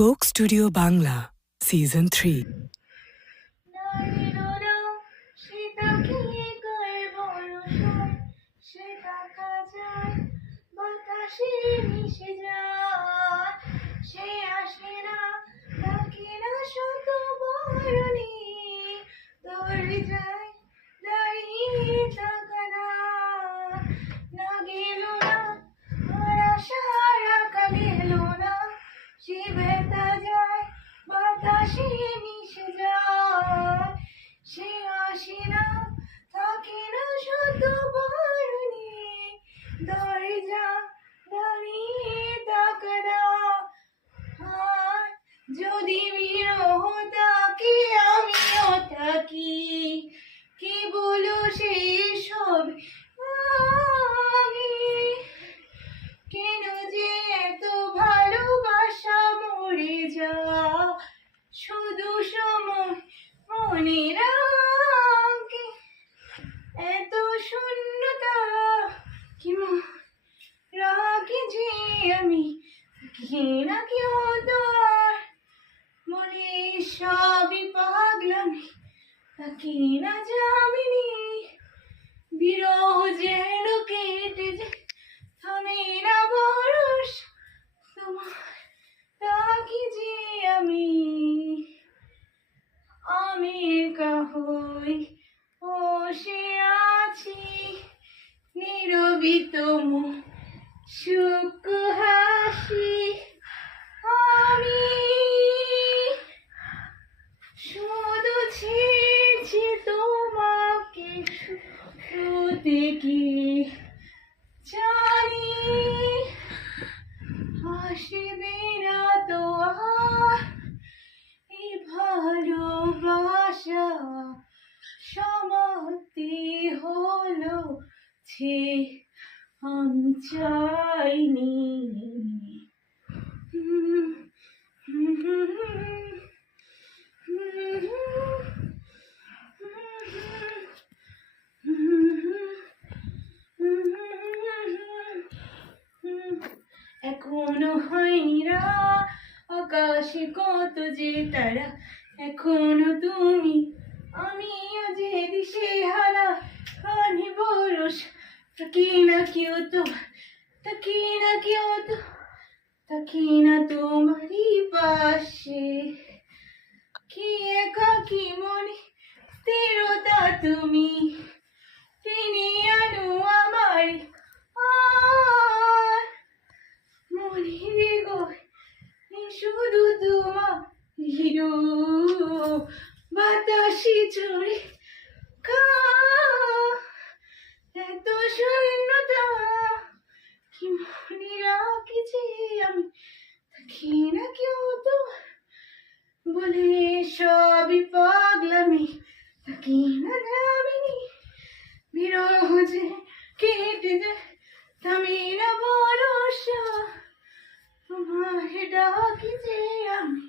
Coke studio Bangla season 3। যদি বিরহ তাকে আমিও থাকি, কি বলো সেই সব আমি, কেন যে এত ভালোবাসা মরে যা, শুধু সময় মনে রাখে এত শূন্যতা, কি রাখি যে আমি কি না কেউ তোর মনে সবই পাগলামি, তাকে না যাবিনি বিরহ যেন কেটে যায়, থামে না বরস তোমার, তাকি যে আমি একা হই বসে আছি নীরবিত সুখ হাসি, আমি শুধু ছেড়েছি তোমাকে শুতে, কি জানি আসবে না তো আর এই ভালোবাসা, সমাপ্তি হলো যে আমি চাইনি। এখনো হয়নি রাত, আকাশে কত যে তারা, এখনো তুমি আমিও যে দিশেহারা, আমি বরস তাকি না কেউ তো, তাকি না কেউ তো, তাকি না তোমারই পাশে, কি একাকি মনে স্থিরতা তুমি, তিনি আনু আমার আর মনে গো শুধু তোমার হিরো বাতাসি চড়ে এত শূন্যতা, কি মনে রাখি যে আমি থাকি না কেউ তো বলে সবই পাগলামি, থাকি না যাবিনি বিরহ যে কেটে যায়, থামি না ভরসা তোমায় ডাকি যে আমি।